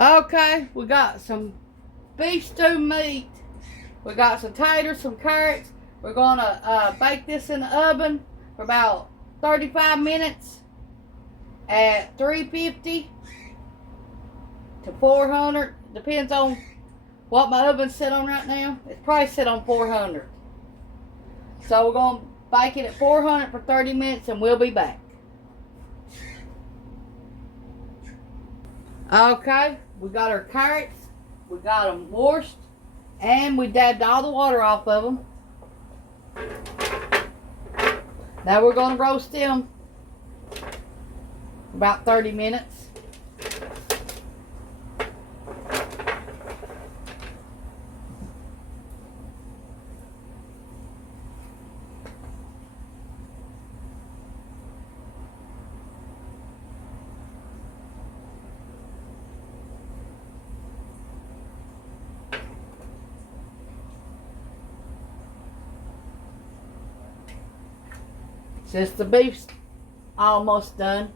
Okay, we got some beef stew meat. We got some taters, some carrots. We're gonna bake this in the oven for about 35 minutes at 350 to 400. Depends on what my oven's set on right now. It's probably set on 400. So we're gonna bake it at 400 for 30 minutes and we'll be back. Okay, we got our carrots. We got them washed and we dabbed all the water off of them. Now we're going to roast them about 30 minutes. Since the beef's almost done,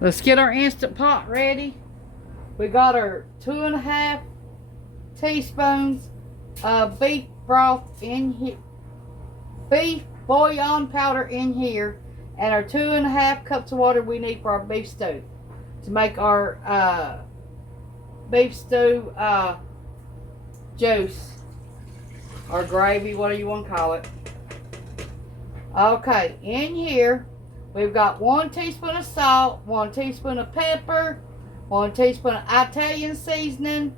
let's get our Instant Pot ready. We got our 2.5 teaspoons of beef broth in here, beef bouillon powder in here, and our 2.5 cups of water we need for our beef stew to make our beef stew juice or gravy, whatever you want to call it. Okay, in here we've got 1 teaspoon of salt, 1 teaspoon of pepper, 1 teaspoon of Italian seasoning,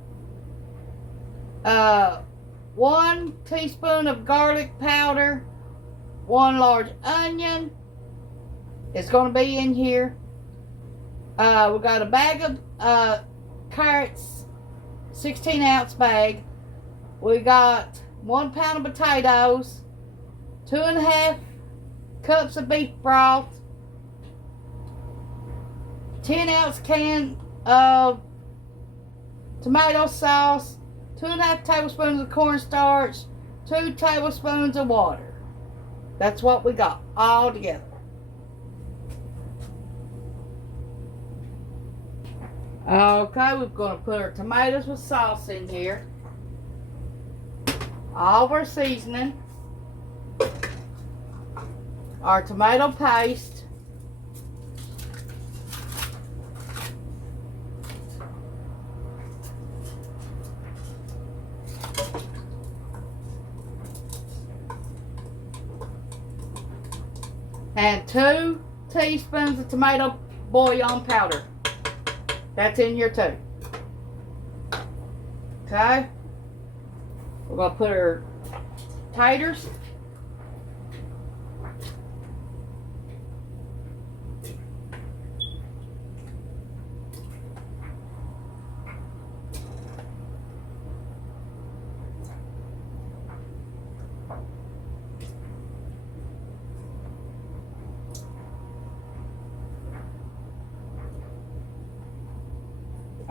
1 teaspoon of garlic powder, 1 large onion. It's going to be in here. We got a bag of carrots, 16-ounce bag. We got 1 pound of potatoes, 2.5 cups of beef broth, 10-ounce can of tomato sauce, 2.5 tablespoons of cornstarch, 2 tablespoons of water. That's what we got all together. Okay, we're going to put our tomatoes with sauce in here. All of our seasoning. Our tomato paste. And 2 teaspoons of tomato bouillon powder. That's in here too. Okay. We're going to put our taters.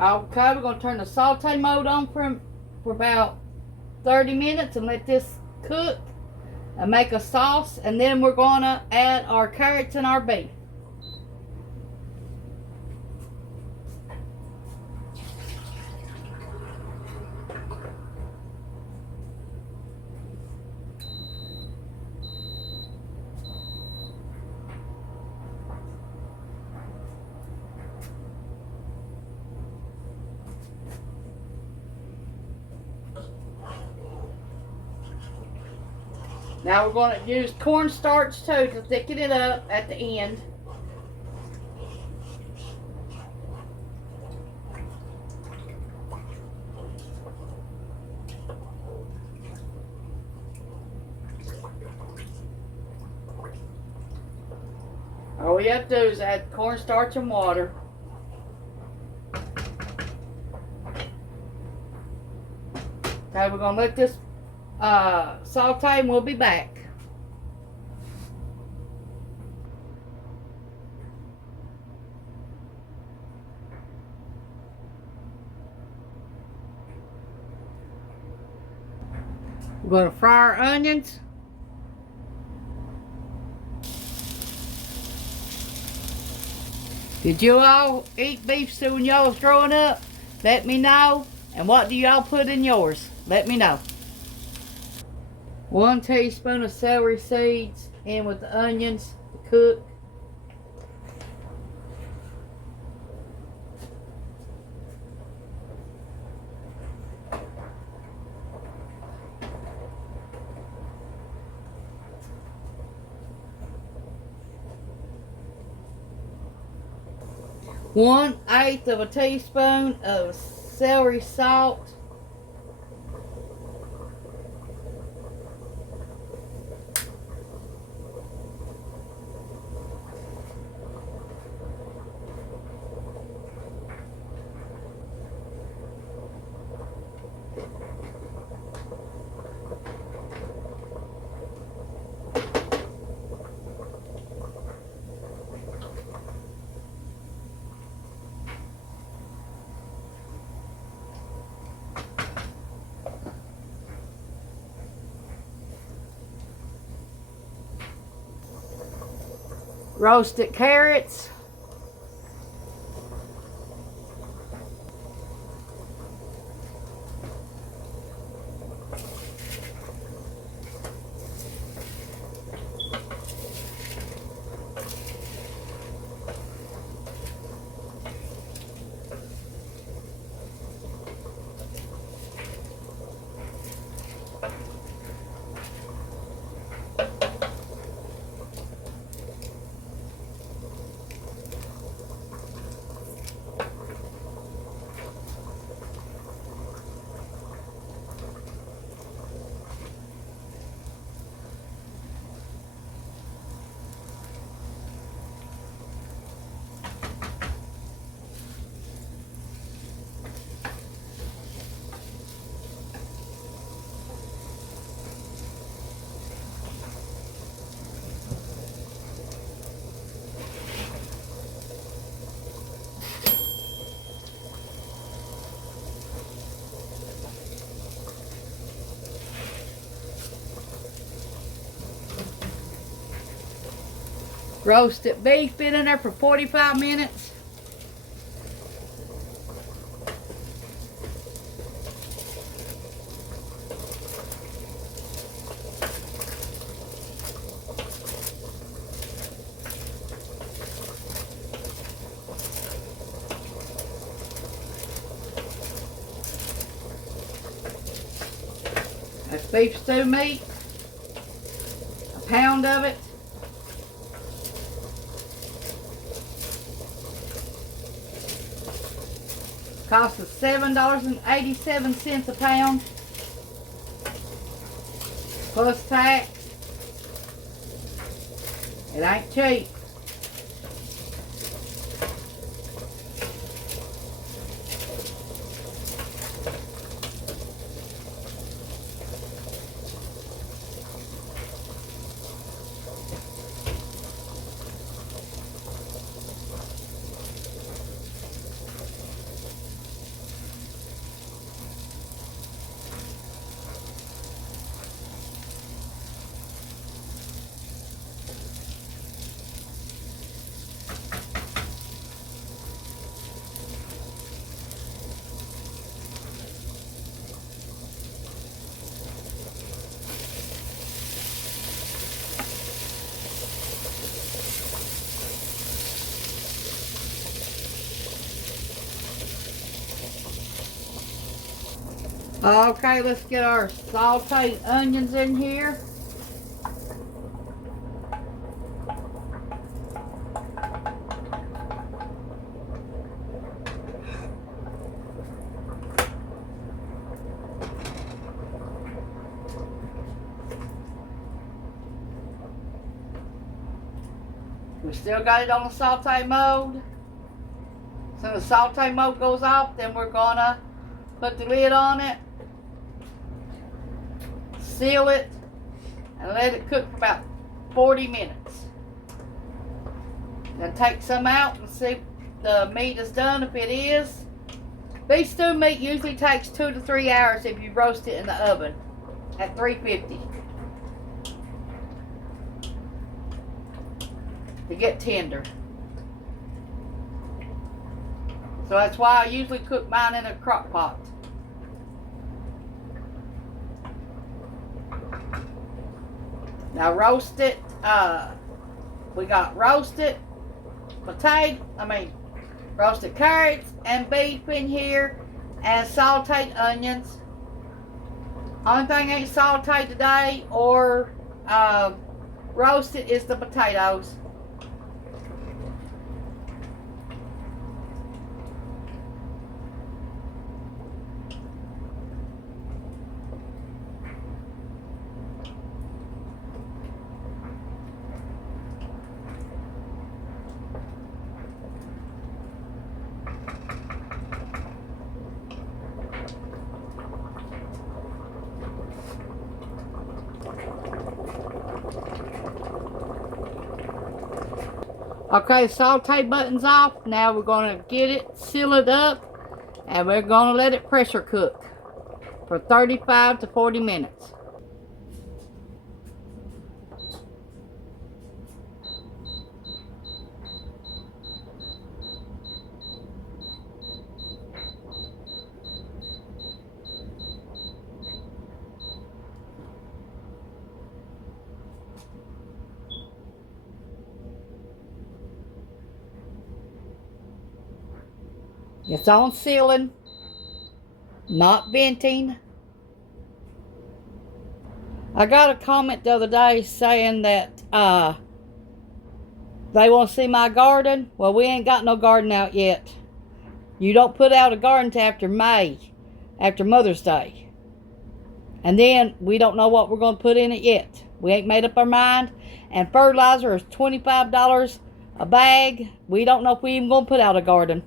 Okay, we're going to turn the saute mode on for about 30 minutes and let this cook and make a sauce, and then we're going to add our carrots and our beef. Now we're going to use cornstarch too to thicken it up at the end. All we have to do is add cornstarch and water. Okay, we're going to let this saute and we'll be back. We're going to fry our onions. Did you all eat beef stew when y'all was growing up? Let me know. And what do y'all put in yours? Let me know. 1 teaspoon of celery seeds in with the onions to cook. One-eighth of a teaspoon of celery salt. Roasted carrots. Roasted beef been in there for 45 minutes. That's beef stew meat. A pound of it. Cost us $7.87 a pound. Plus tax. It ain't cheap. Okay, let's get our sauteed onions in here. We still got it on the saute mode. So the saute mode goes off, then we're gonna put the lid on it, seal it, and let it cook for about 40 minutes. Then take some out and see if the meat is done. If it is, beef stew meat usually takes 2 to 3 hours if you roast it in the oven. at $3.50 to get tender. So that's why I usually cook mine in a crock pot. Now roast it. We got roasted roasted carrots and beef in here, and sauteed onions. Only thing ain't sauteed today or roasted is the potatoes. Okay, saute button's off. Now we're going to get it, seal it up, and we're going to let it pressure cook for 35 to 40 minutes. It's on sealing, not venting. I got a comment the other day saying that they want to see my garden. Well, we ain't got no garden out yet. You don't put out a garden till after May, after Mother's Day. And then we don't know what we're going to put in it yet. We ain't made up our mind. And fertilizer is $25 a bag. We don't know if we even going to put out a garden.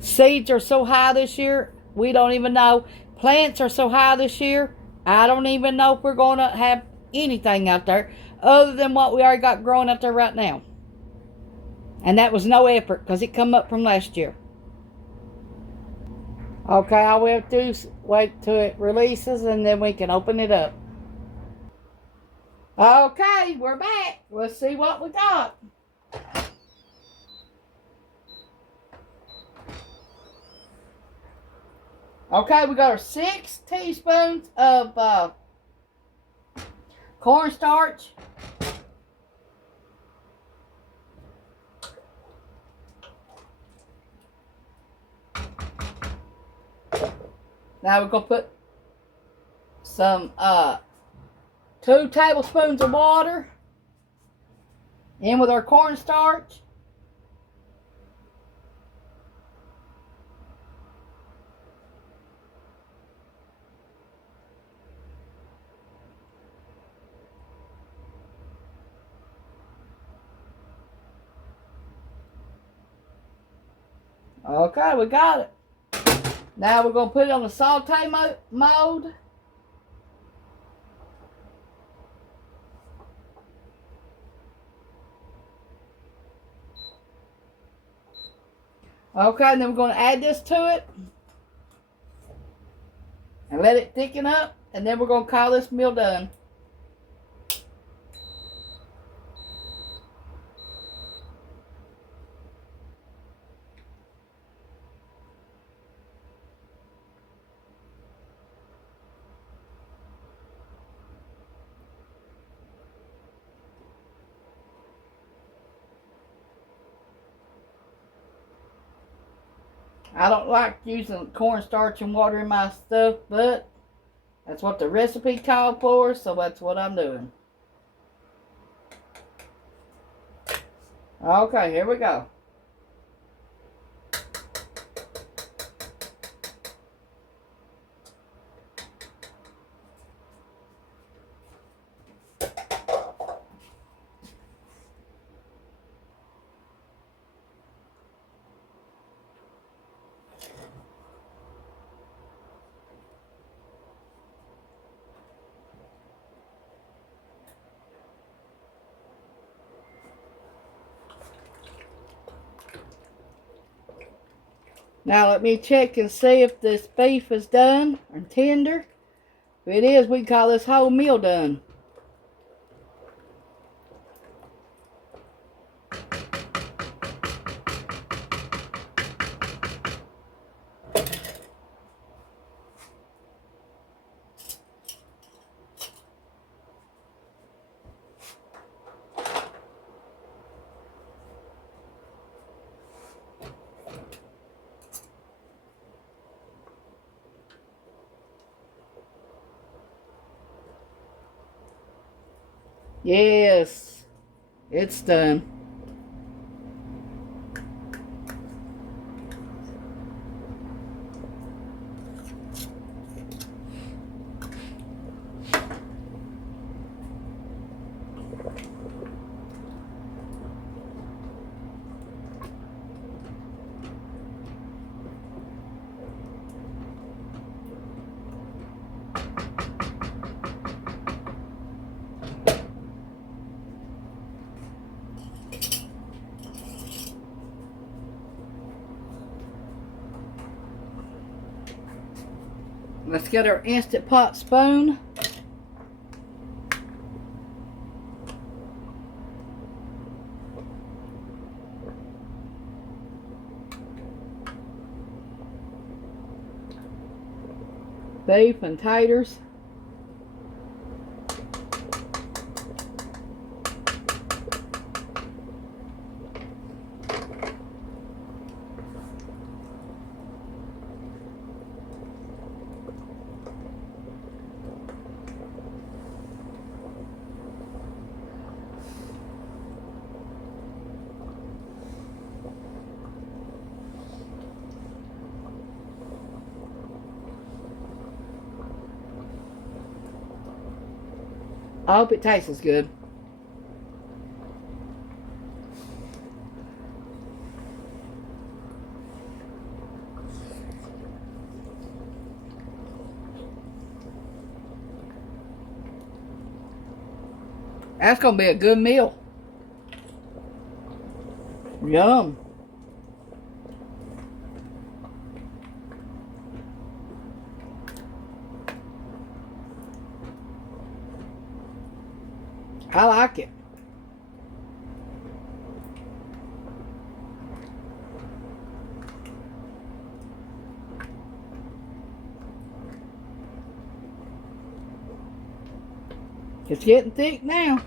Seeds are so high this year, we don't even know. Plants are so high this year, I don't even know if we're going to have anything out there other than what we already got growing out there right now. And that was no effort because it come up from last year. Okay, all we have to do is wait till it releases and then we can open it up. Okay, we're back. Let's see what we got. Okay, we got our 6 teaspoons of cornstarch. Now we're going to put some 2 tablespoons of water in with our cornstarch. Okay, we got it. Now we're going to put it on the saute mode. Okay, and then we're going to add this to it. And let it thicken up. And then we're going to call this meal done. I don't like using cornstarch and water in my stuff, but that's what the recipe called for, so that's what I'm doing. Okay, here we go. Now let me check and see if this beef is done and tender. If it is, we call this whole meal done. Yes, it's done. Let's get our Instant Pot spoon. Beef and taters. I hope it tastes as good. That's going to be a good meal. Yum. I like it. It's getting thick now.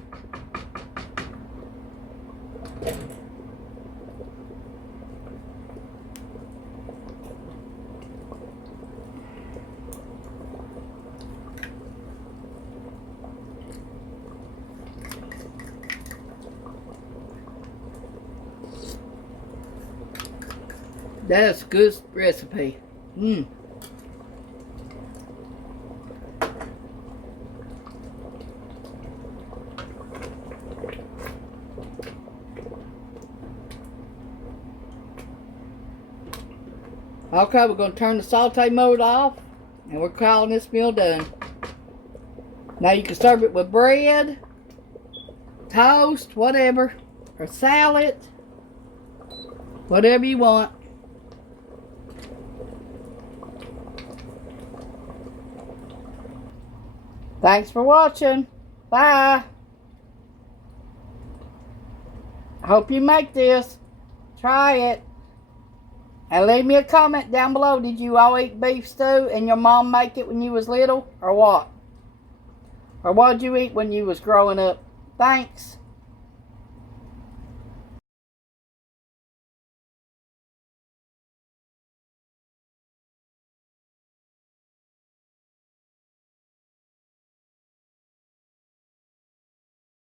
That's a good recipe. Okay, we're going to turn the saute mode off, and we're calling this meal done. Now you can serve it with bread, toast, whatever, or salad, whatever you want. Thanks for watching. Bye. I hope you make this. Try it. And leave me a comment down below. Did you all eat beef stew and your mom make it when you was little? Or what? Or what did you eat when you was growing up? Thanks.